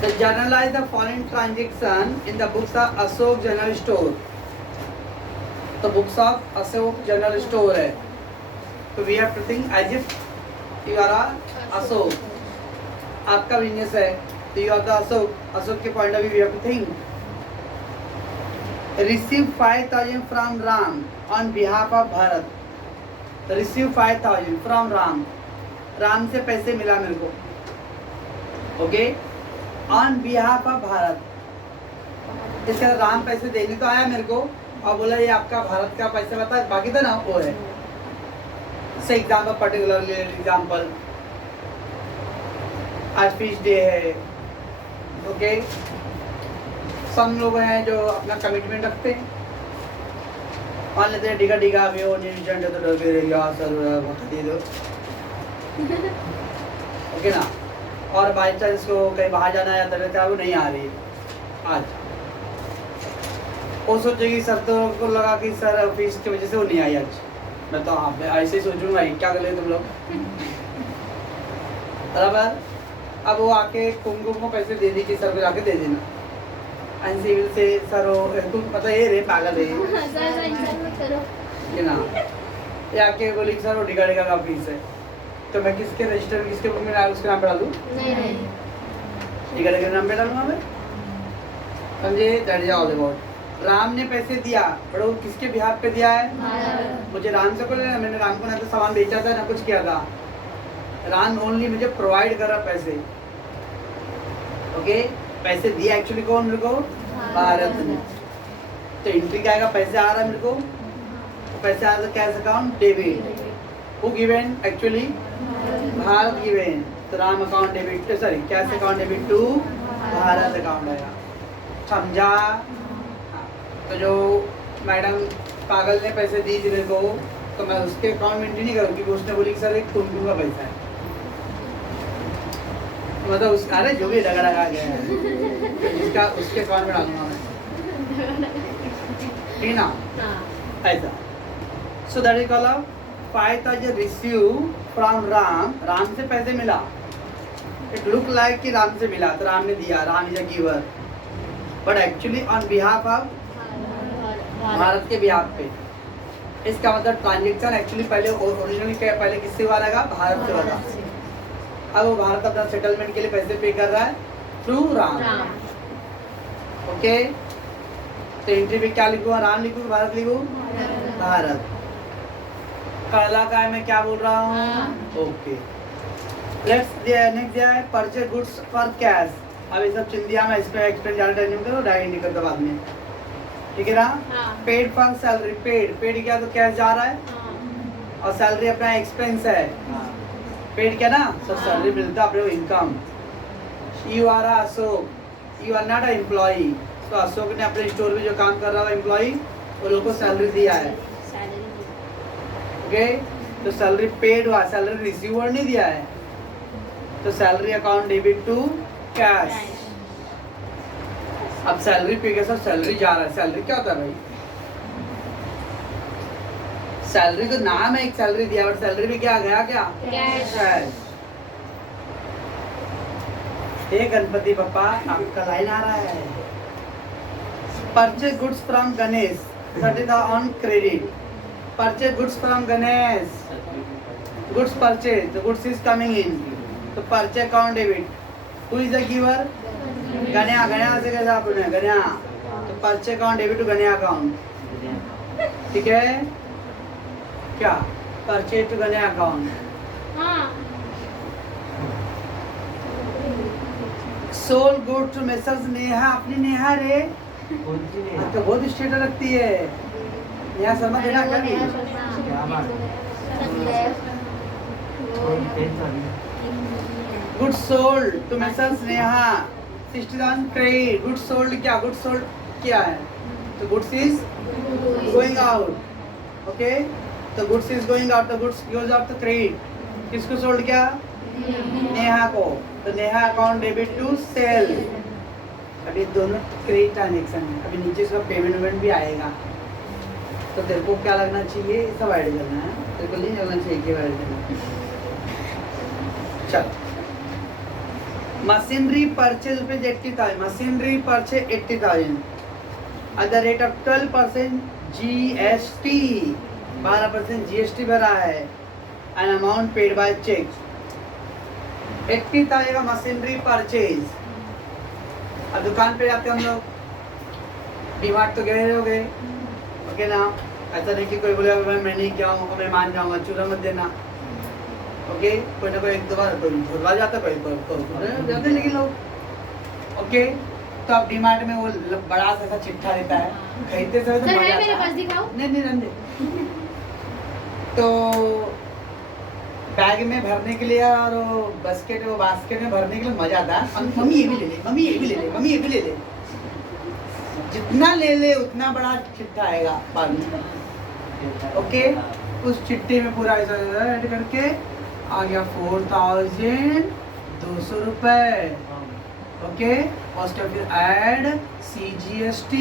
The journalize the following transaction in the books of Ashok General Store. The books of Ashok General Store है. So we have to think as if you are a Ashok. आपका business है तो you are the Ashok. Ashok के point of view we have to think. Receive 5,000 from Ram on behalf of Bharat. Receive 5,000 from Ram. Ram से पैसे मिला मेरे को. Okay. On behalf of Bharat. इसका राम पैसे देने तो आया मेरे को और बोला ये आपका भारत का पैसे बता, बाकी तो ना वो है. से एग्जाम्पल पर्टिकुलरली एग्जाम्पल आज फिश डे है. ओके. सब लोग हैं जो अपना कमिटमेंट रखते हैं. मान लेते हैं डिगा डिगा भी हो निर्जन तो डर के रहिए सर दे दो. ओके ना. और बाई चांस को कहीं बाहर जाना है तबीयत खराब वो नहीं आ रही आज. वो सोचेगी सर तो को लगा कि सर ऑफिस की वजह से वो नहीं आई आज. मैं तो आप ऐसे ही सोचूंगा क्या कर ले तुम लोग बराबर. अब वो आके कुमकुम को पैसे दे दी कि सर को जाके दे देना. सिविल से सर वो तुम पता ये रे पागल है ना. ये आके बोली सर वो डिगा डिगा का फीस है तो मैं किसके रजिस्टर में किसके बुक में उसके नाम पे डालूं. नहीं डिगा डिगा नाम पे डालूंगा मैं. समझे. That is all about. Ram ने पैसे दिया पर वो किसके बिहाफ पे दिया है. मुझे राम से को लेना. मैंने राम को ना तो सामान बेचा था ना कुछ किया था. राम ओनली मुझे प्रोवाइड कर रहा पैसे. ओके. पैसे दिया एक्चुअली कौन मेरे को. भारत ने. तो एंट्री क्या आएगा. पैसे आ रहा है मेरे को तो पैसे आ रहा cash account debit. Who given actually Bharat given. तो Ram account debit sorry cash account debit to Bharat account आएगा. समझा. तो जो मैडम पागल ने पैसे दी थी मेरे को तो मैं उसके अकाउंट में एंट्री नहीं करूँगी. उसने बोली कि सर एक कुंडू का पैसा है मतलब उस अरे जो भी डगा डगा गया है उसका उसके अकाउंट में डालूंगा मैं. ठीक ना. ऐसा. So that is called 5,000 receive from Ram. Ram से पैसे मिला. इट लुक लाइक कि राम से मिला तो राम ने दिया. Ram is a giver but actually on behalf of Bharat के बिहाफ पे. इसका मतलब ट्रांजेक्शन एक्चुअली पहले ओरिजिनली पहले किससे हुआ रहेगा. भारत से हुआ था. अब वो भारत अपना सेटलमेंट के लिए पैसे पे कर रहा है थ्रू राम. ओके. तो एंट्री पे क्या लिखूँ. राम लिखूँ भारत लिखूँ. भारत. कड़ला का है मैं क्या बोल रहा हूँ. ओके. लेट्स नेक्स्ट है परचेज गुड्स फॉर कैश. अब ये सब चिंदिया में इस पे एक्सप्लेन ज़्यादा टाइम नहीं करो. डायरेक्ट निकल दो बाद में. ठीक है ना. Paid for salary. पेड क्या तो कैश जा रहा है और सैलरी अपना एक्सपेंस है. पेड क्या ना सब सैलरी मिलता है अपने income. You are Ashok. You are not a employee. तो अशोक ने अपने स्टोर में जो काम कर रहा है एम्प्लॉई वो लोगों को सैलरी दिया है. ओके. तो सैलरी पेड हुआ. सैलरी रिसीवर नहीं दिया है. तो salary account debit to cash. अब सैलरी पे के साथ सैलरी जा रहा है. सैलरी क्या होता है भाई. सैलरी तो नाम है एक सैलरी दिया बट सैलरी में क्या गया क्या कैश. हे गणपति बप्पा आपका लाइन आ रहा है. Purchase goods from Ganesh. That is on credit. Purchase goods from Ganesh. Goods purchase. The goods is coming in. तो purchase account debit. Who is the giver. Ganya. Ganya से कैसे आपने गण्या. तो purchase account debit to Ganya account. ठीक है. क्या purchase to Ganya account. Sold good to messrs Neha. अपनी नेहा रे तो बहुत स्टेटस रखती है. नेहा शर्मा देना कभी good sold to messrs Neha 60 on credit. Good sold क्या. गुड सोल्ड क्या है. तो goods is going out. Okay. तो goods is going out. The goods goes out the credit. किसको सोल्ड किया. नेहा को. तो Neha account debit to sale. अभी दोनों क्रेडिट ट्रांजेक्शन है. अभी नीचे इसका पेमेंट भी आएगा. तो तेरे को क्या लगना चाहिए सब ऐड करना है. तेरे को नहीं लगना चाहिए कि ऐड करना. चल machinery purchase rupees 80,000, machinery purchase 80,000 at the rate of 12% GST, 12% GST भरा है, an amount paid by check. 80,000 का मशीनरी परचेज। अब दुकान पे जाते हम लोग, डीमार्ट तो गए हो गए, ओके ना, ऐसा नहीं कि कोई बोले मैं नहीं जाऊँगा, मैं मान जाऊँगा, चूरा मत देना, ओके। कोई ना कोई एक दो बार कोई धुलवा जाता, कोई जाते लेकिन लोग, ओके। तो अब डीमार्ट में वो बड़ा सा चिट्ठा देता है, खरीदते समय तो मजा मेरे पास दिखाओ। नहीं रंदे। तो बैग में भरने के लिए और बास्केट में भरने के लिए मजा आता है। मम्मी ये भी ले ले, मम्मी ये भी ले ले, मम्मी ये भी ले ले, जितना ले ले उतना बड़ा चिट्ठा आएगा बाद में, ओके। उस चिट्ठे में पूरा ऐसा ऐड करके आ गया 4,200 रुपये, ओके। और उसके फिर ऐड CGST,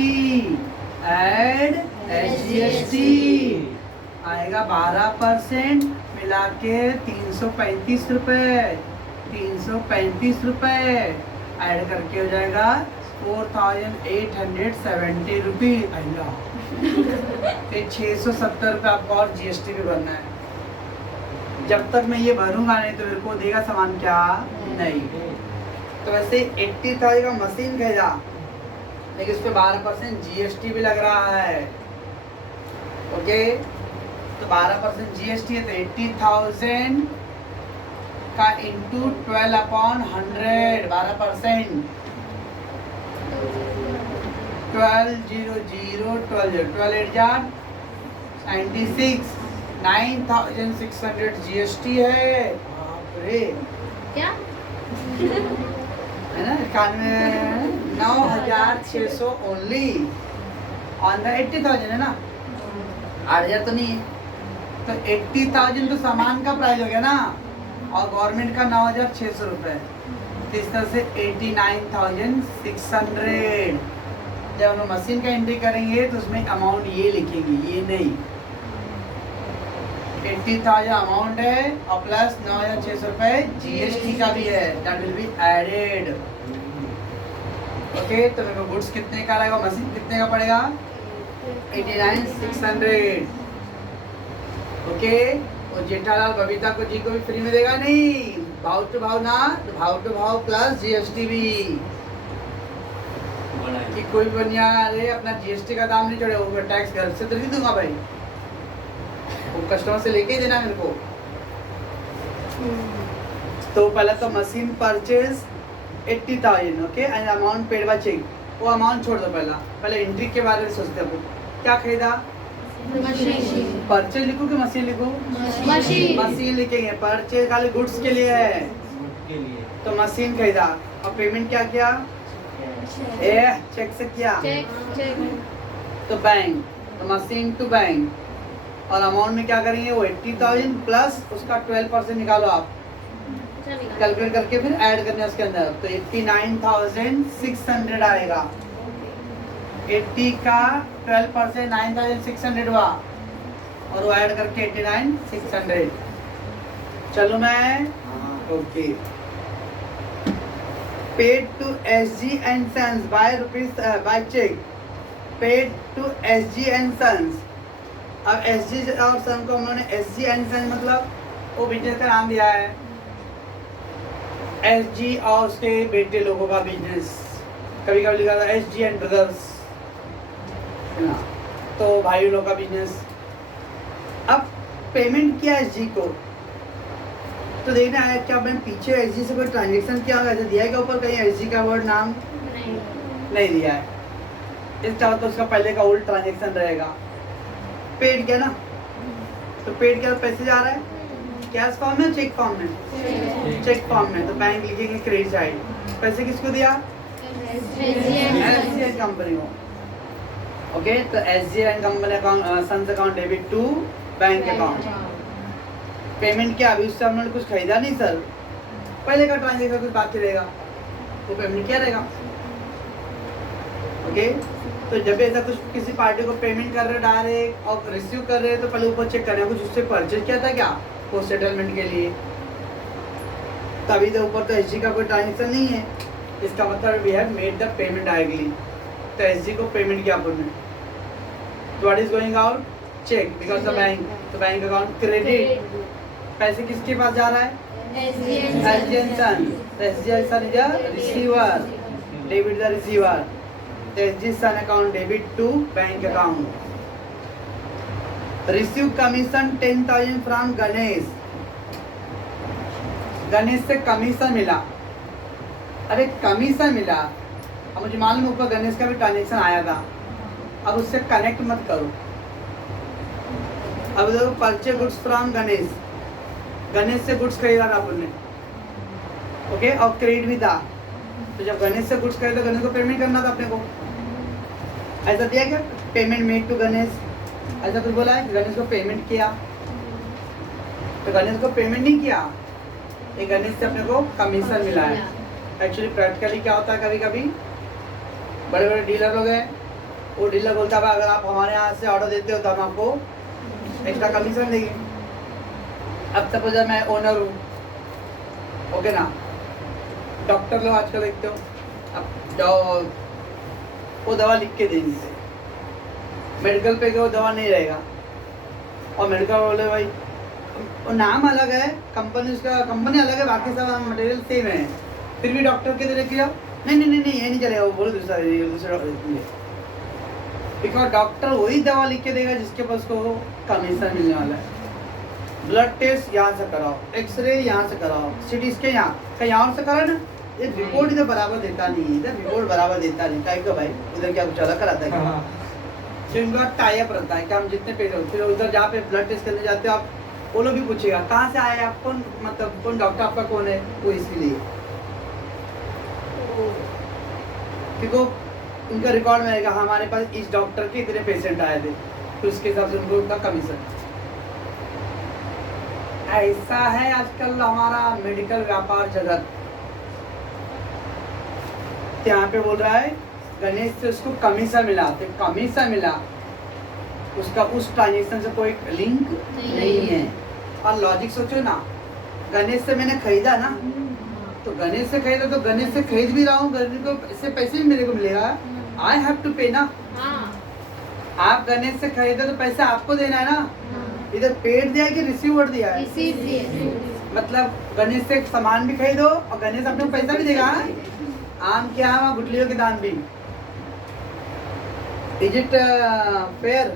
ऐड SGST आएगा 12%, मिला के 335 रुपये, 335 रुपये ऐड करके हो जाएगा 4,870 रुपीज। 670 रुपये आपको और GST भी भरना है। जब तक मैं ये भरूंगा नहीं तो मेरे को देगा सामान क्या नहीं। तो वैसे 80,000 का मशीन खरीदा, लेकिन उस पर 12% GST भी लग रहा है, ओके। तो 12% GST है, तो 80,000 का इंटू 12/100, 12%, 12,000, 9,600 GST है। बाप रे, क्या है ना, 9,600 ओनली ऑन द 80,000 है ना, 8,000 तो नहीं है। तो 80,000 तो सामान का प्राइस हो गया ना, और गवर्नमेंट का 9,600 रुपये, तो इस तरह से 89,600। जब हम मशीन का एंट्री करेंगे तो उसमें अमाउंट ये लिखेंगे, ये नहीं। 80,000 अमाउंट है और प्लस 9,600 रुपये GST का भी है, that will be added, okay. तो मेरे को गुड्स कितने का रहेगा, मशीन कितने का पड़ेगा, 89,600, ओके। और जेठालाल बबीता को जी को भी फ्री में देगा नहीं, भाव टू भाव ना, भाव टू भाव प्लस GST भी, कि कोई बनिया अरे अपना GST का दाम नहीं चढ़े, वो टैक्स घर से तो नहीं दूंगा भाई, वो कस्टमर से लेके ही देना मेरे को। तो पहले तो machine purchase 80,000, okay, and amount paid by cheque, वो अमाउंट छोड़ दो, पहले एंट्री के बारे में सोचते हैं। क्या खरीदा, परचेज लिखो कि मशीन लिखो, मशीन लिखेंगे, परचेज खाली गुड्स के लिए है, तो मशीन खरीदा। और पेमेंट क्या किया, चेक से किया, तो बैंक, तो मशीन टू बैंक। और अमाउंट में क्या करेंगे, वो 80,000 प्लस उसका 12% निकालो आप, कैलकुलेट करके फिर ऐड करना है उसके अंदर, तो 89,600 आएगा। 80 का 12% 9,600 हुआ, और वो ऐड करके 89,600। चलो मैं, okay. Paid to SG and Sons by check, paid to SG and Sons। अब SG और सन को उन्होंने SG and Sons मतलब वो बिजनेस का नाम दिया है, SG और उसके बेटे लोगों का बिजनेस, कभी कभी लिखा था SG and Brothers, तो भाई लोगों का बिजनेस। अब पेमेंट किया SG को, तो देखना है क्या मैंने पीछे SG से कोई ट्रांजेक्शन किया होगा, ऐसा दिया है क्या ऊपर कहीं SG का वर्ड नाम नहीं दिया है, इस तरह तो उसका पहले का ओल्ड ट्रांजेक्शन रहेगा। पेड क्या ना, तो पेड क्या, पैसे जा रहा है कैश फॉर्म में, चेक फॉर्म में, चेक फॉर्म में, तो बैंक लिखेंगे क्रेडिट साइड। पैसे किसको दिया, SG कंपनी को, ओके। तो SG company account, sons account debit to bank account. Payment क्या, अभी उससे हमने कुछ खरीदा नहीं सर, पहले का ट्रांजेक्शन कुछ बाकी रहेगा, वो पेमेंट क्या रहेगा, ओके। तो जब ऐसा कुछ किसी पार्टी को पेमेंट कर रहे डायरेक्ट और रिसीव कर रहे हैं, तो पहले ऊपर चेक करना कुछ उससे परचेज किया था क्या, वो सेटलमेंट के लिए, तभी तो ऊपर तो एसजी का कोई ट्रांजेक्शन नहीं है, इसका मतलब we have made the payment directly, तो एसजी को पेमेंट किया अपन ने। What is going out? Cheque, because the bank, तो बैंक अकाउंट क्रेडिट, पैसे किसके पास जा रहा है? SG and son, SG and son is a receiver, debit the receiver, SG son account debit to bank account. Receive commission 10,000 from Ganesh, Ganesh से commission मिला। अरे कमीशन मिला, अब मुझे मालूम ऊपर गणेश का भी ट्रांजेक्शन आया था, अब उससे कनेक्ट मत करो। अब देखो purchase goods from Ganesh, Ganesh से गुड्स खरीदा था अपन ने, ओके, और क्रेडिट भी था, तो जब गणेश से गुड्स खरीदा गणेश को पेमेंट करना था अपने को, ऐसा दिया क्या? पेमेंट मेड टू गणेश, ऐसा कुछ बोला है? गणेश को पेमेंट किया, तो गणेश को पेमेंट नहीं किया, ये गणेश से अपने को कमीशन मिला है। एक्चुअली प्रैक्टिकली क्या होता है, कभी कभी बड़े बड़े डीलर लोग हैं, वो डीलर बोलता है अगर आप हमारे यहाँ से ऑर्डर देते हो तो हम आपको एक्स्ट्रा कमीशन देंगे। अब सपोज मैं ओनर हूँ, ओके ना, डॉक्टर लोग आजकल देखते हो, अब जाओ वो दवा लिख के देंगे, मेडिकल पे वो दवा नहीं रहेगा, और मेडिकल बोले भाई वो नाम अलग है, कंपनी उसका कंपनी अलग है, बाकी सब मटेरियल सेम है, फिर भी डॉक्टर के तरह किया नहीं नहीं नहीं नहीं ये नहीं चलेगा, वो बोलो दूसरा बिकॉज डॉक्टर वही दवा लिख के देगा जिसके पास को कमीशन मिलने वाला है। ब्लड टेस्ट यहाँ से कराओ, एक्सरे यहाँ से कराओ, सिटी स्कैन यहाँ कहीं और से करा ना, ये रिपोर्ट इधर बराबर देता नहीं, इधर रिपोर्ट बराबर देता नहीं, क्या भाई उधर क्या कुछ अलग कराता है? तो इनका टाई अप रहता है कि हम जितने पैसे, फिर उधर जहाँ पे ब्लड टेस्ट करने जाते हो आप, वो लोग भी पूछेगा कहाँ से आए आप, कौन मतलब कौन डॉक्टर आपका कौन है, वो इसलिए क्योंकि उनका रिकॉर्ड में आएगा हमारे पास इस डॉक्टर के इतने पेशेंट आए थे, तो उसके हिसाब से उनको उनका कमीशन। ऐसा है आजकल हमारा मेडिकल व्यापार जगत। यहाँ पे बोल रहा है गणेश से उसको कमीशन मिला, तो कमीशन मिला, उसका उस ट्रांजेक्शन से कोई लिंक नहीं है। और लॉजिक सोचो ना, गणेश से मैंने खरीदा ना, तो गणेश से खरीदा तो गणेश से खरीद भी रहा हूँ, गणेश को इससे पैसे भी मेरे को मिलेगा, आई हैव टू पे ना। आप गणेश से खरीदे तो पैसा आपको देना है ना, इधर पेड दिया है कि रिसीवर दिया है? मतलब गणेश से सामान भी खरीदो और गणेश अपने पैसा भी देगा। आम के आम और गुठलियों के दाम भी। Is it fair?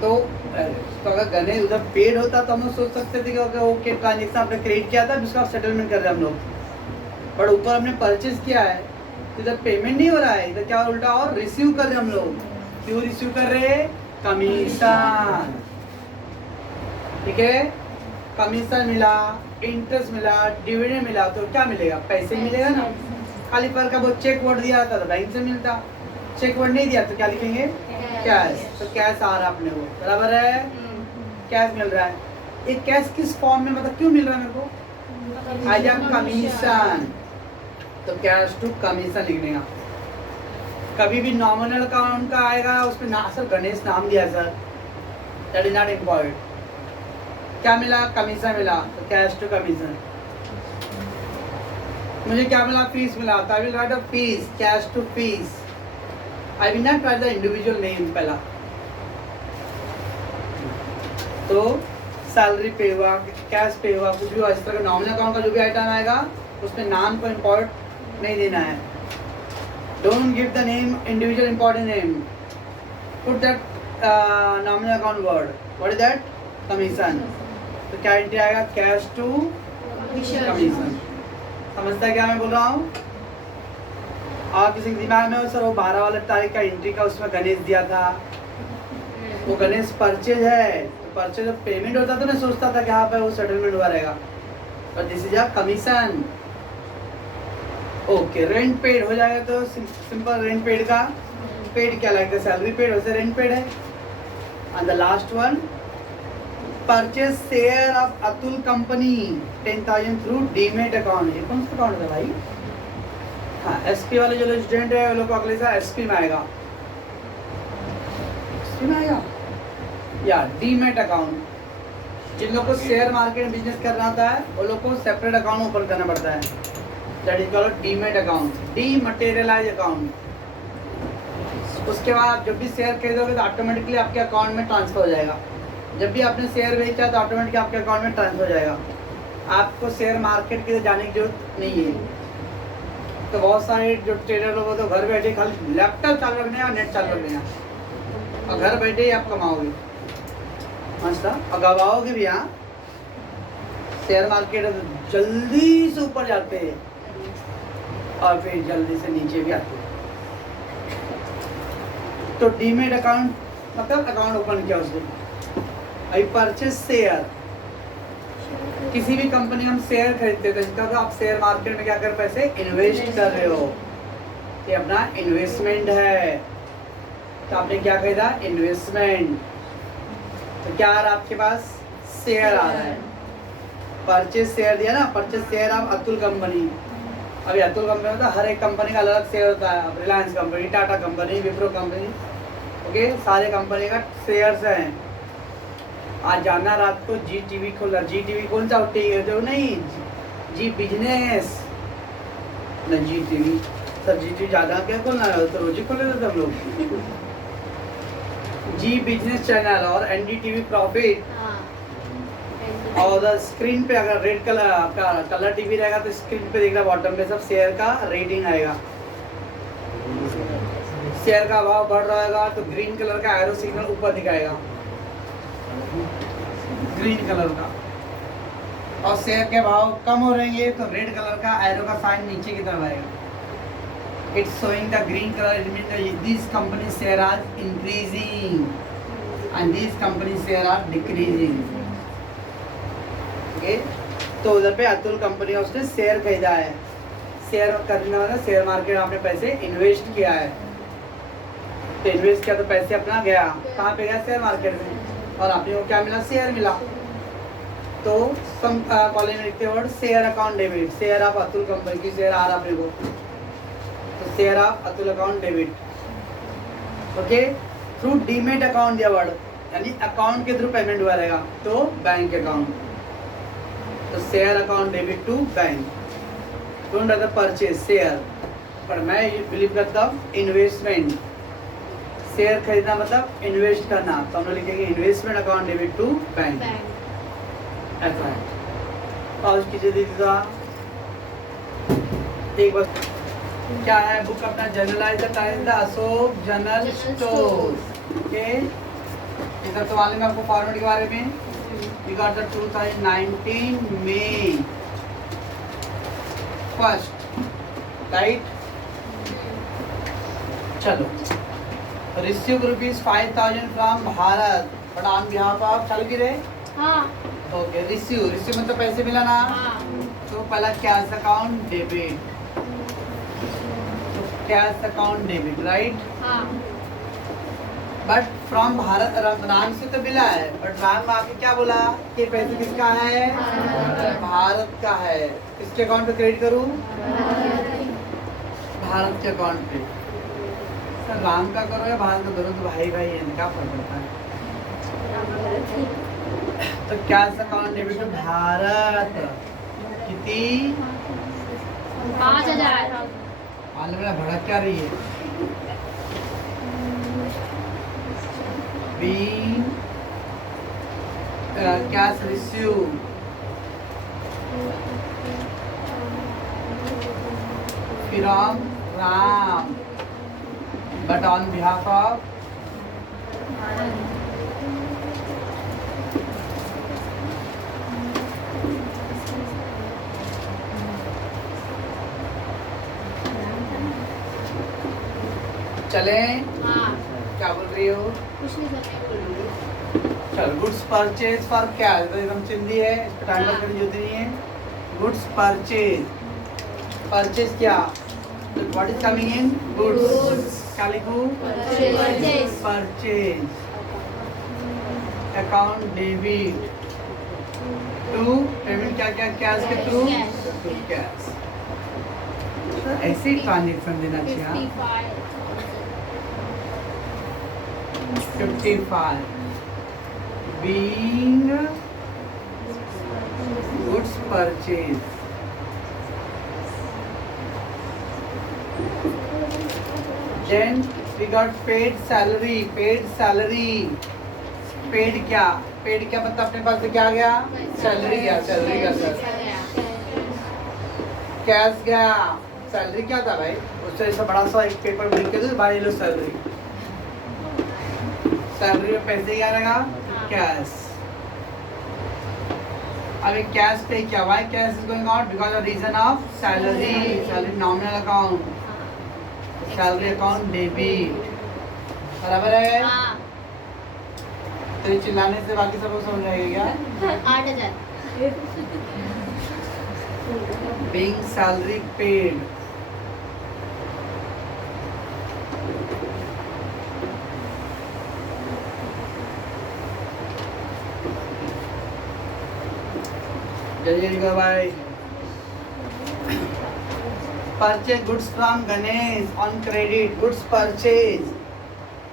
तो अगर गणेश उधर पेड होता तो हम लोग सोच सकते थे कि ओके ट्रांजेक्शन आपने क्रिएट किया था, उसका सेटलमेंट कर रहे हैं हम लोग, पर ऊपर हमने परचेज किया है तो इधर पेमेंट नहीं हो रहा है, इधर क्या उल्टा और रिसीव कर रहे हैं हम लोग। क्यों रिसीव कर रहे हैं? कमीशन, ठीक है, कमीशन मिला, इंटरेस्ट मिला, डिविडेंड मिला, तो क्या मिलेगा? पैसे मिलेगा ना। खाली पर का वो चेक वर्ड दिया था तो बैंक से मिलता, चेक वर्ड नहीं दिया तो क्या लिखेंगे? कैश। तो कैश आ रहा अपने को, बराबर है, कैश मिल रहा है। ये कैश किस फॉर्म में, मतलब क्यों मिल रहा है मेरे को? आज कमीशन, तो कैश टू कमीशन लिखने का। कभी भी नॉमिनल अकाउंट का आएगा उसमें ना सर गणेश नाम दिया sir, that is not important. क्या मिला? कमीशन मिला, तो कैश टू कमीशन। मुझे क्या मिला? फीस मिला, तो I will write a fees, cash to fees. I will not write the individual name पहला। तो सैलरी पे हुआ, कैश पे हुआ, कुछ भी हुआ, इस तरह का नॉमिनल अकाउंट का जो भी आइटम आएगा उसमें नाम को इम्पोर्ट नहीं देना है। Don't give the name individual important name. Put that nominal account word. What is that? Commission. तो क्या एंट्री आएगा? Cash to commission. समझता है क्या मैं बोल रहा हूँ? और किसी के दिमाग में हो सर वो 12 वाले तारीख का एंट्री का उसमें गणेश दिया था, वो गणेश परचेज है, तो परचेज जब पेमेंट होता तो मैं सोचता था कि हाँ भाई वो सेटलमेंट हुआ रहेगा, पर this is a commission. Okay, rent paid हो जाएगा तो सिंपल रेंट पेड का पेड क्या लगेगा? सैलरी पेड, वैसे रेंट पेड है। And the last one, purchase share of Atul company 10,000 through demat account. ये कौन सा अकाउंट है भाई? हाँ, एसपी वाले जो स्टूडेंट है वो लोग को अगले साल एसपी में आएगा, एसपी में आएगा या डीमेट अकाउंट। जिन लोग को शेयर मार्केट में बिजनेस करना होता है वो लोग को सेपरेट अकाउंट ओपन करना पड़ता है, that is called demat account, dematerialise account. उसके बाद आप जब भी शेयर खरीदोगे तो ऑटोमेटिकली आपके अकाउंट में ट्रांसफर हो जाएगा। जब भी आपने शेयर बेचा तो ऑटोमेटिकली आपके अकाउंट में ट्रांसफर हो जाएगा। आपको शेयर मार्केट के जाने की जरूरत नहीं है। तो बहुत सारे जो ट्रेडर लोग तो घर बैठे खाली लैपटॉप चालू रखने और नेट चालू रखने और घर बैठे ही आप कमाओगे मस्त और गवाओगे भी। यहाँ शेयर मार्केट जल्दी से ऊपर जाते हैं और फिर जल्दी से नीचे भी आते हैं। तो डीमेट अकाउंट मतलब अकाउंट ओपन किया उसने। अभी परचेज शेयर, किसी भी कंपनी हम शेयर खरीदते हैं तो इसका तो आप शेयर मार्केट में क्या कर पैसे इन्वेस्ट कर रहे हो, ये अपना इन्वेस्टमेंट है। तो आपने क्या खरीदा इन्वेस्टमेंट, तो क्या आ रहा आपके पास शेयर आ रहा है। परचेज शेयर दिया ना, परचेज शेयर आप अतुल कंपनी, अभी अतुल कंपनी में तो हर एक कंपनी का अलग शेयर होता है। Reliance company, Tata company, Wipro company, okay सारे कंपनी का शेयर्स हैं। आज जाना रात को जी टीवी खोला, जी टीवी कौन सा जो नहीं जी बिजनेस न जी टीवी, सर जी टीवी ज़्यादा क्या खोलना है तो रोज ही खोले थे हम लोग। जी बिजनेस चैनल और एनडीटीवी प्रॉफिट। और स्क्रीन पे अगर रेड कलर आपका कलर टीवी रहेगा तो स्क्रीन पे देखना बॉटम पे सब शेयर का रेटिंग आएगा। शेयर का भाव बढ़ रहेगा तो ग्रीन कलर का एरो सिग्नल ऊपर दिखाएगा, ग्रीन कलर का। और शेयर के भाव कम हो रहेंगे तो रेड कलर का एरो का साइन नीचे की तरफ आएगा। It's showing the green colour, it mean this company share are increasing and this company share are decreasing. तो उधर पे अतुल कंपनी उसने शेयर खरीदा है। शेयर खरीदना मतलब शेयर मार्केट आपने पैसे इन्वेस्ट किया है। तो इन्वेस्ट किया तो पैसे अपना गया कहाँ पे गया शेयर मार्केट में, और आपने को क्या मिला शेयर मिला। तो सम कॉलेज में लिखते word share account debit, share of Atul company की शेयर आ रहा अपने को, तो share of Atul account debit. Okay through demat account दिया वर्ड, यानी अकाउंट के थ्रू पेमेंट हुआ रहेगा तो बैंक अकाउंट। तो share account debit to bank, don't other purchase share, पर मैं बिलीव करता हूँ इन्वेस्टमेंट। शेयर खरीदना मतलब इन्वेस्ट करना, तो हम लोग लिखेंगे investment account debit to bank, ऐसा है। पॉज कीजिए दीदी एक बार क्या है बुक अपना generalise the Ashok general store. Okay इधर तो मालूम है आपको फॉर्मेट के बारे में। We got the 2019 May 1st, right? चलो receive ₹5,000 from Bharat but on behalf of चालू की रहे। हाँ ओके रिसीव मतलब पैसे मिला ना। हाँ। तो पहला कैश अकाउंट डेबिट, तो कैश अकाउंट डेबिट राइट। हाँ बट फ्रॉम भारत राम से तो मिला है, बट राम आके क्या बोला कि पैसे किसका है भारत का है। किसके अकाउंट पे क्रेडिट करूं भारत के अकाउंट पे। सर राम का करो या भारत का करो तो भाई भाई है क्या फर्क पड़ता है। तो cash account debit to Bharat कितनी 5,000 मालूम है भड़क क्या रही है। Cash receive from Ram but on behalf of चले। हाँ क्या बोल रही हो कुछ नहीं चल गुड्स परचेज फॉर कैश तो एकदम चिंदी है, इस पर टाइम पास करने की जरूरत नहीं है। गुड्स परचेज, परचेज क्या what is coming in goods, क्या लिखूं purchase account debit to payment क्या क्या कैश के थ्रू कैश। ऐसे ही ट्रांजेक्शन देना चाहिए। 55 being goods purchase. Then we got paid salary. Paid salary. Paid क्या? Paid क्या मतलब अपने पास से क्या गया? Salary गया. Salary का सर. Cash गया. Salary क्या था भाई? उससे ऐसा बड़ा सा एक पेपर लिख के दो भाई लो सैलरी. सैलरी में पैसे क्या रहेगा? कैश. अभी कैश पे क्या? Why cash is going out? Because of reason of salary. Salary nominal account. Salary account debit. बराबर है? हाँ. तो ये चिल्लाने से बाकी सबको समझ आएगा क्या? 8,000. Being salary paid. जल्दी go by. Purchase goods from Ganesh on credit. Goods purchase.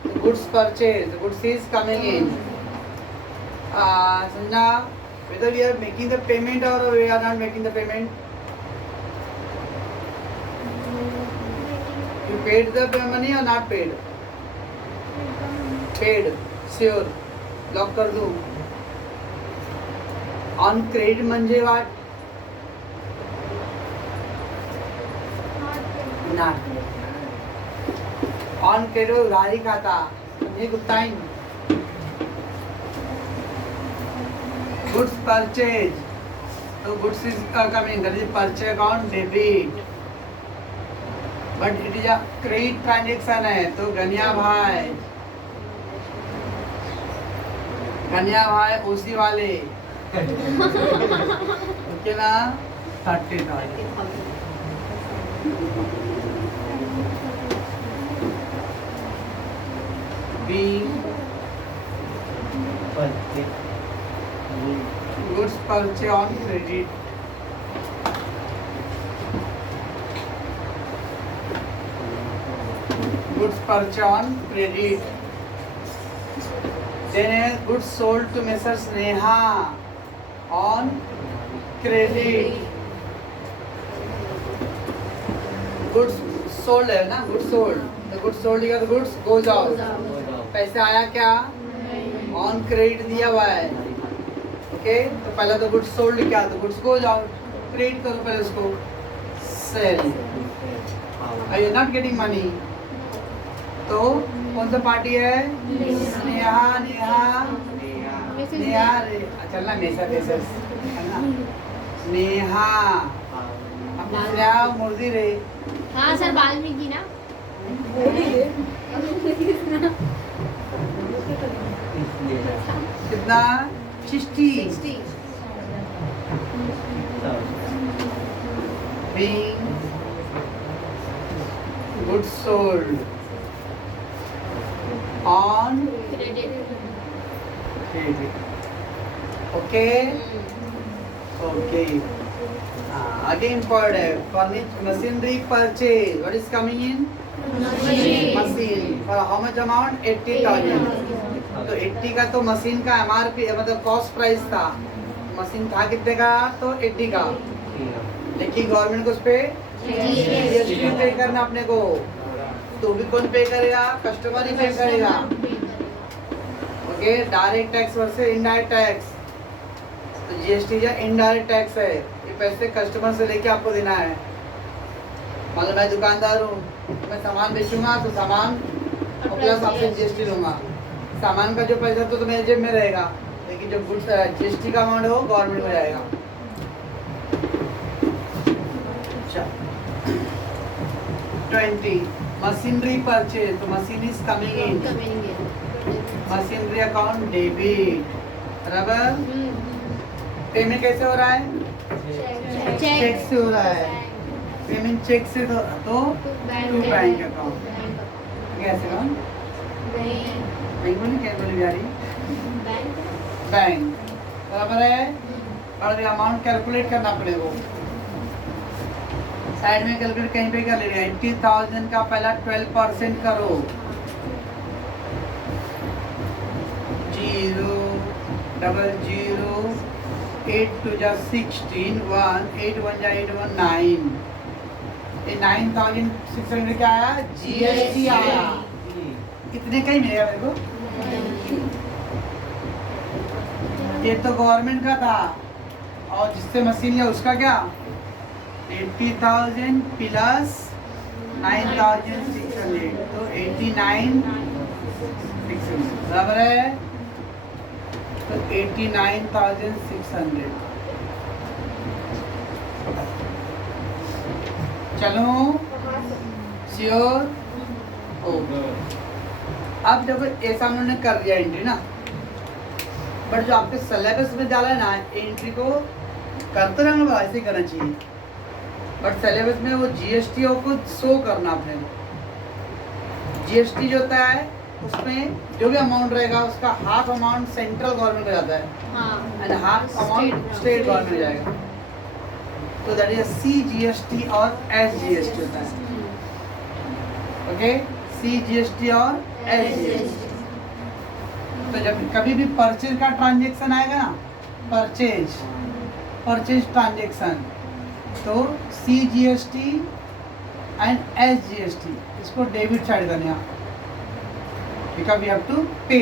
The goods purchase. The goods is coming in. Sanjana, whether we are making the payment or we are not making the payment. You paid the money or not paid? Paid. Sure. Lock कर दूँ. On credit म्हणजे what? Not. On credit उधारी खाता. ये good time. Goods purchase. So goods is coming. That is purchase account debit. But it is a credit transaction है. तो गनिया भाई उसी वाले. ओके ना? 30,000. Being goods purchase on credit. Goods purchase on credit. Then goods sold to Messrs. Neha on credit. Goods sold है ना? Goods sold. The goods sold का the goods goes out. पैसे आया क्या? ऑन क्रेडिट दिया हुआ है. ओके, तो पहला तो गुड्स सोल्ड क्या? तो गुड्स गोज आउट. क्रेडिट करो पहले उसको. Sale. Are you not getting money? तो कौन सा पार्टी है? नेहा. चल ना मेसा बेसस है ना. नेहा अपना मुर्दी रे. हाँ सर, वाल्मीकि ना. कितना? 60. Being goods sold on credit. Okay. Again for furniture machinery purchase. What is coming in? Machine. For how much amount? 80,000. तो 80 का तो मशीन का MRP मतलब कॉस्ट प्राइस था. मशीन था कितने का? तो 80 का. लेकिन गवर्नमेंट को उस पे GST पे करना अपने को. तो भी कौन पे करेगा? कस्टमर ही पे करेगा. Okay, direct tax versus indirect tax. तो GST या इनडायरेक्ट टैक्स है. ये पैसे कस्टमर से लेके आपको देना है. मतलब मैं दुकानदार हूँ, मैं सामान बेचूंगा तो सामान प्लस आपसे GST लूंगा. सामान का जो पैसा तो मेरे जेब में रहेगा, लेकिन जो गुड्स GST का अमाउंट हो गवर्नमेंट में जाएगा. अच्छा, 20 मशीनरी परचेज. तो machine is coming in. Machinery account debit. बराबर. पेमेंट कैसे हो रहा है? चेक से हो रहा है. पेमेंट चेक से तो टू बैंक अकाउंट. कैसे कौन? बैंक बोली क्या बोली बिहारी? बैंक. बराबर है. और अमाउंट कैलकुलेट करना पड़ेगा. साइड में कैलकुलेट कहीं पे कर ले रहे. 80,000 का पहला 12% करो. 0 00 8 2 जा 16 1 8 1 जा 8 1 9 ये 9,600 क्या आया जीएसटी आया इतने का ही मिलेगा मेरे को ये तो गवर्नमेंट का था और जिससे मशीन लिया उसका क्या 80,000 प्लस 9,600 तो 89,600 बराबर है तो 89,600 चलो श्योर हो अब देखो ऐसा उन्होंने कर दिया एंट्री ना बट जो आपके सिलेबस में डाला है ना एंट्री को करते रहना तो ऐसे ही करना चाहिए बट सिलेबस में वो जीएसटी को शो करना अपने जीएसटी जो होता है उसमें जो भी अमाउंट रहेगा उसका हाफ अमाउंट सेंट्रल गवर्नमेंट को जाता है and half amount state government जाएगा तो दैट इज CGST और SGST होता है ओके CGST और SGST तो जब कभी भी परचेज का ट्रांजेक्शन आएगा ना परचेज ट्रांजेक्शन तो CGST एंड SGST इसको डेबिट साइड करना बिकॉज वी हैव टू पे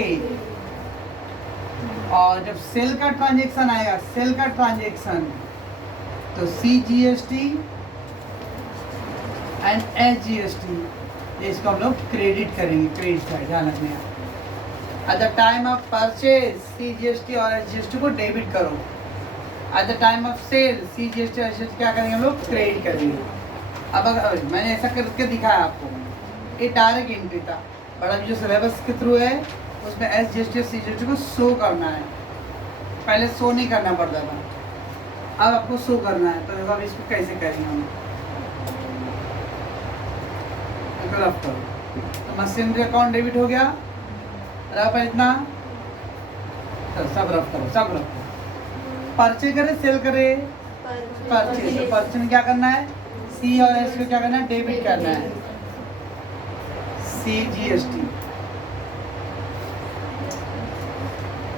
और जब सेल का ट्रांजेक्शन आएगा सेल का ट्रांजेक्शन तो CGST एंड SGST इसको हम लोग क्रेडिट करेंगे क्रेडिट साइड ध्यान रखने at the time of purchase CGST और SGST को डेबिट करो at the time of sale CGST और SGST क्या करेंगे हम लोग क्रेडिट करेंगे अब अगर मैंने ऐसा करके दिखाया आपको ये डायरेक्ट एंट्री था बट अभी जो सिलेबस के थ्रू है उसमें SGST और CGST को शो करना है पहले शो नहीं करना पड़ता था अब आपको शो करना है तो देखो अब इसको कैसे करेंगे हम रफ करो तो मशीनरी अकाउंट डेबिट हो गया रफ है इतना तो सब रफ करो परचेज करे सेल करे परचेज तो परचेज में क्या करना है C और S को क्या करना है डेबिट करना है CGST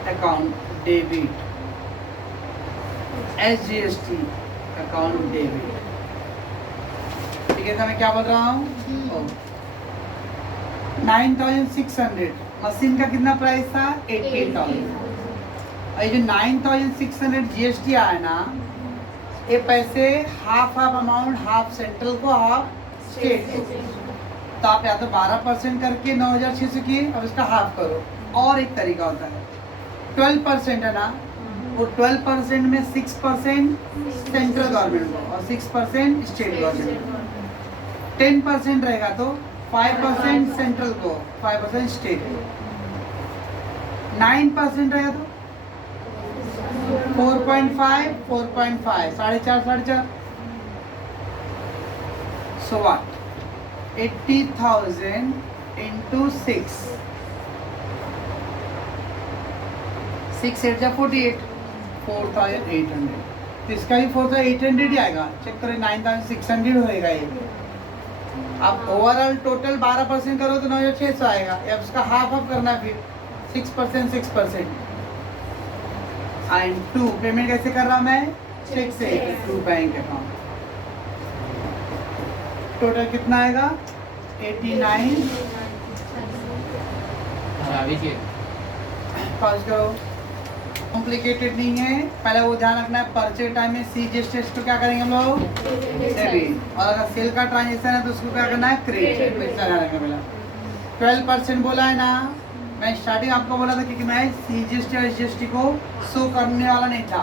account debit SGST account debit ठीक है मैं क्या बोल रहा हूँ 9,600 मशीन का कितना प्राइस था 80,000 और ये जो 9,600 GST आया ना ये पैसे हाफ अमाउंट हाफ सेंट्रल को हाफ स्टेट को तो आप या तो 12% करके 9,600 किए अब इसका हाफ करो और एक तरीका होता है 12% है ना वो 12% में 6% सेंट्रल गवर्नमेंट को और 6% स्टेट गवर्नमेंट को 10% रहेगा तो 5% सेंट्रल को 5% स्टेट को 9% रहेगा तो 4.5 साढ़े चार so what 80,000 into 6 8 जा 48 4,800 तो इसका भी 4,800 ही आएगा चेक करें 9,600 होएगा ये आप ओवरऑल टोटल 12% करो तो 9,600 आएगा अब उसका हाफ करना है फिर 6% एंड 2 पेमेंट कैसे कर रहा मैं चेक से 2 बैंक अकाउंट टोटल कितना आएगा 89 पास करो कॉम्प्लिकेटेड नहीं है पहले वो ध्यान रखना है परचेज टाइम में CGST को क्या करेंगे हम लोग डेबिट और अगर सेल का ट्रांजेक्शन है तो उसको क्या करना है क्रेडिट पैसा लगाना पहला 12% बोला है ना मैं स्टार्टिंग आपको बोला था क्योंकि मैं CGST और SGST को शो करने वाला नहीं था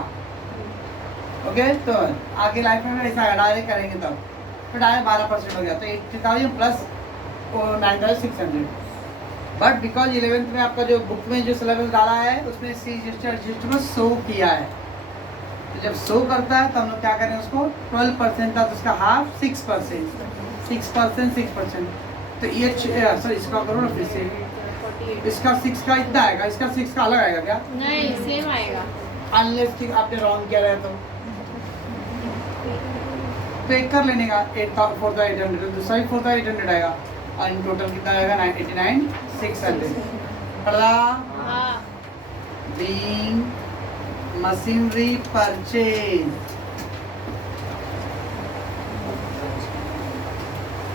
ओके तो आगे लाइफ में ऐसा डायरेक्ट करेंगे तब तो डायरेक्ट 12% हो गया तो 80,000 प्लस 9,600 बट बिकॉज 11th में आपका जो बुक में जो सिलेबस डाला है उसमें CGST और SGST को शो किया है तो जब शो करता है तो हम लोग क्या करें उसको 12% था तो उसका हाफ 6% तो ये सर इसका करो ना फिर से इसका 6 का इतना आएगा इसका 6 का अलग आएगा क्या नहीं सेम आएगा अनलेस कि आपने रॉन्ग किया है तो एक कर लेने का 4,800 तो दूसरा ही 4,800 आएगा और इन टोटल कितना आएगा 89,600 पढ़ा हाँ being machinery purchase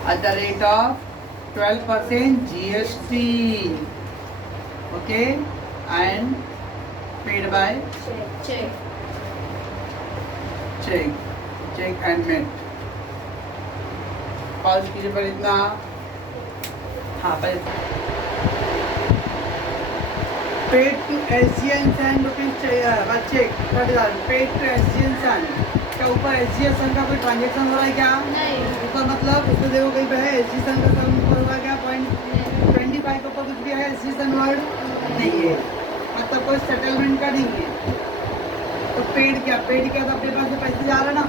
at the rate of 12% GST, okay, and paid by check and met. Pause कीजिए पर इतना, हाँ पर paid to Asian son rupees cheque 30,000 paid to Asian son. क्या ऊपर एशियन सन का कोई ट्रांजेक्शन हो रहा है क्या? नहीं। उसका मतलब उसको देखो कहीं पे है एशियन सन का सब ऊपर होगा क्या? पॉइंट 25 के ऊपर कुछ भी है एशियन वर्ड नहीं है, मतलब कोई सेटलमेंट का नहीं है। तो पेड क्या तो अपने पास से पैसे जा रहे हैं ना,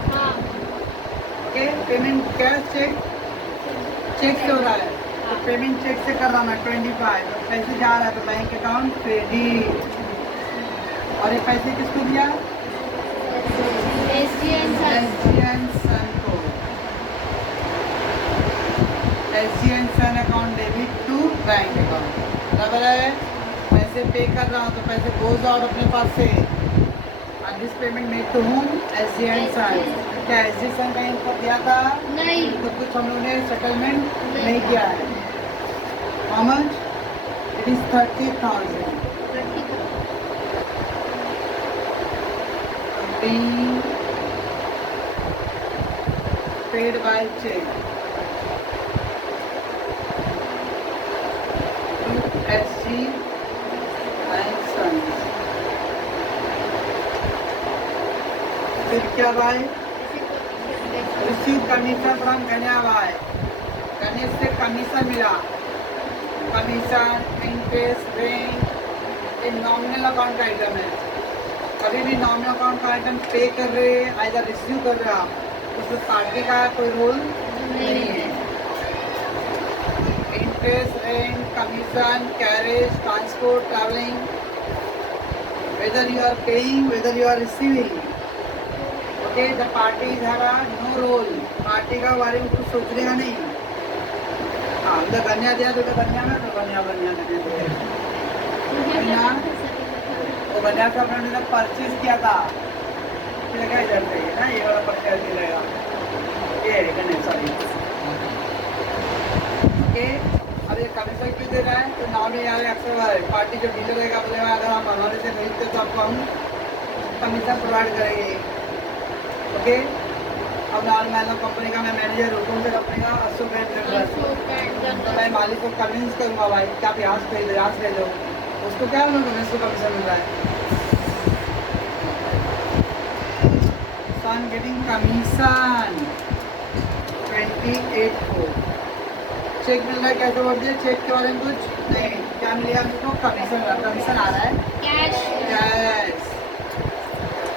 ओके। पेमेंट कैश चेक से हो रहा है, तो पेमेंट चेक से कर रहा हूँ मैं 25, तो पैसे जा रहा है तो बैंक अकाउंट क्रेडिट। और ये पैसे किसको दिया? एशियन सन को। Asian son account debit to bank account, बराबर है। पैसे पे कर रहा हूँ तो पैसे गोज आउट अपने पास से। और this payment made to home? Asian son. क्या एशियन सन का इनपुट दिया था? नहीं। तो कुछ हम लोगों ने सेटलमेंट नहीं किया है। How much? It is 30,000 being paid by check to SG and Sons। फिर क्या भाई? रिसीव कमीशन फ्रॉम कन्या भाई, कन्या से कमीशन मिला। कमीशन, इंटरेस्ट, रेंट, ये नॉमिनल अकाउंट का आइटम है। कभी भी नॉमिनल अकाउंट का आइटम पे कर रहे हैं, आइदर रिसीव कर रहे हैं आप, उसमें पार्टी का कोई रोल नहीं है। Interest, rent, commission, carriage, transport, travelling, whether you are paying, whether you are receiving, okay, the party has no role। Party का बारे में कुछ सोचने का नहीं। हाँ, उधर गन्या दिया तो गन्या में तो गन्या वो गन्या का अपने ने परचेज किया था, फिर क्या इधर से ना ये वाला परचेज मिलेगा, ये गन्या सॉरी, ओके। अब ये कमीशन क्यों दे रहा है? तो नाम ही यार अक्सर पार्टी जो डीलर रहेगा बोलेगा अगर आप हमारे से खरीदते तो आपको हम कमीशन प्रोवाइड करेंगे, ओके। अब नाल मैं कंपनी का मैं मैनेजर हूँ, कौन सा कंपनी का? अशोक एंड तो मैं मालिक को कन्विंस करूँगा भाई कि आप यहाँ से ले लो, उसको क्या बोलूँगा? उसको कमीशन मिल रहा है। So I'm getting commission 28 को। चेक मिल रहा है, कैसे बोल दिया? चेक के बारे में कुछ नहीं, क्या मिलेगा आपको? कमीशन आ रहा है,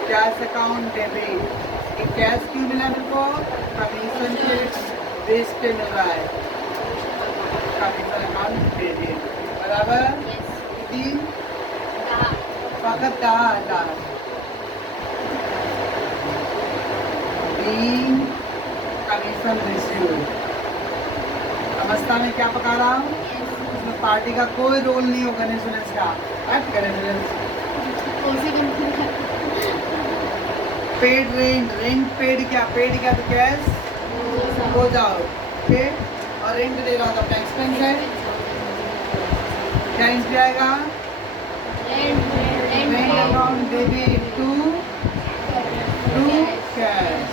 कैश अकाउंट डेबिट। कैश क्यों मिला मेरे को? कमीशन के बेस पे मिल रहा है, कमीशन अकाउंट क्रेडिट, बराबर। तीन फकत 10,000 कमीशन रिसीव। अवस्था में क्या पका रहा हूँ? उसमें पार्टी का कोई रोल नहीं होगा इंश्योरेंस का। पेड रेंट पेड क्या तो कैश हो जाओ, ओके। और रेंट दे रहा था अपना एक्सपेंस है, क्या एंट्री आएगा? Rent account debit to cash.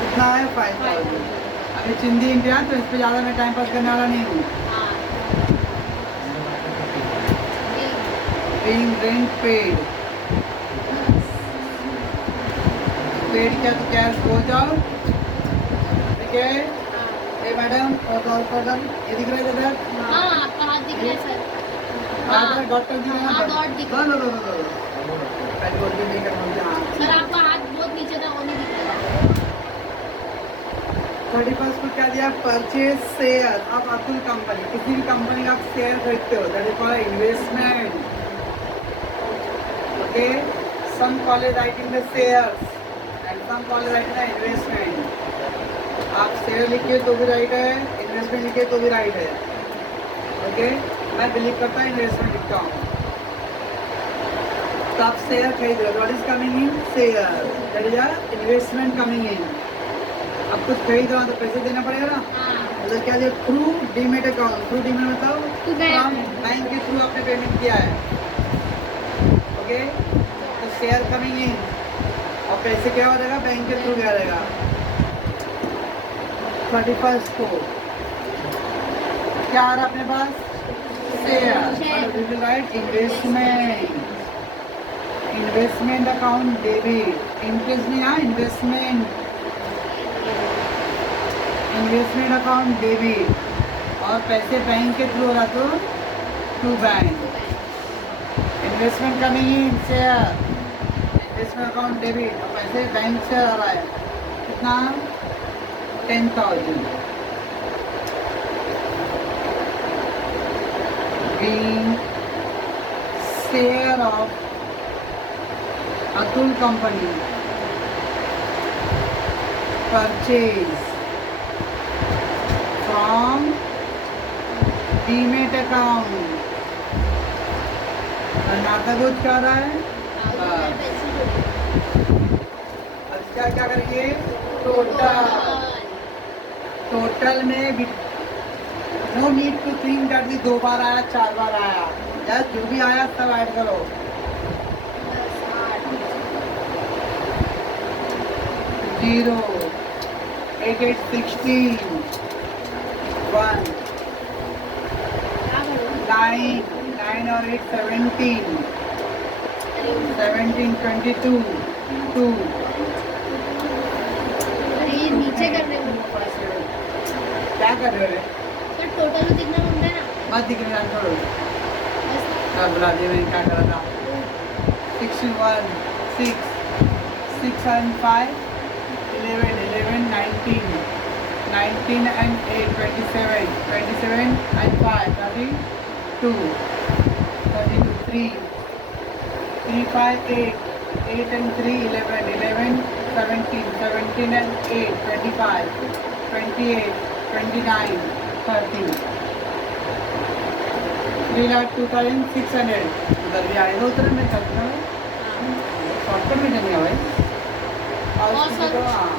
कितना है? 5,000। अभी चिंदी इंडिया तो इस पर ज़्यादा मैं टाइम पास करने वाला नहीं हूँ। रेंट पेड क्या तो कैश हो जाओ, ठीक है। ए मैडम और कदम ये दिख रहा है इधर? हाँ, आपका हाथ दिख रहा है सर। हाँ, डॉट कर दिया ना? हाँ, डॉट दिख रहा है। सर आपका हाथ बहुत नीचे था, वो नहीं दिख रहा। 31 को क्या दिया? Purchase share. आप अतुल कंपनी, किसी भी कंपनी का आप शेयर खरीदते हो, that is for investment, okay. Some college writing the shares and some college writing the investment. आप शेयर लिखिए तो भी राइट है, इन्वेस्टमेंट लिखिए तो भी राइट है, ओके। मैं बिलीव करता हूँ इन्वेस्टमेंट लिखता हूँ, तो आप शेयर खरीद रहे हो, what is coming in? Share, that is investment coming इन। अब कुछ खरीद रहा तो पैसे देना पड़ेगा ना, हाँ मतलब क्या है? Through demat account. Through demat बताओ, तो बैंक बैंक के थ्रू आपने पेमेंट किया है, ओके? तो शेयर कमिंग इन और पैसे क्या हो जाएगा? बैंक के थ्रू क्या रहेगा? 31st को क्या आ रहा अपने पास? Share, right? Investment, investment account debit, interest नहीं है, इन्वेस्टमेंट, इन्वेस्टमेंट अकाउंट डेबिट और पैसे बैंक के थ्रू हो रहा तो to bank. Investment coming in share, investment account debit और पैसे बैंक से आ रहा है कितना? 10,000। being share of Atul company purchase from demat account। Karnataka क्या रहा है? अब क्या क्या करेंगे? टोटल, टोटल में no need to think that भी 2 बार आया 4 बार आया, या जो भी आया सब ऐड करो। 0 8 8 16 1 9 9 और 8 17 17 22 2 ये नीचे करने को क्या कर रहे हो? तो टोटल में कितना बनता है ना? मत दिख रहा छोड़ो, बस बुला दिया मैंने, क्या करा था? 6 1 6 6 and 5 11 11 19 19 and 8 27 27 and 5 32 32 3 3 5 8 8 and 3 11 11 17 17 and 8 25 28 29 30 3,02,600। उधर भी आएगा, उधर में करता है शॉर्टकट में जाएंगे भाई। और और हाँ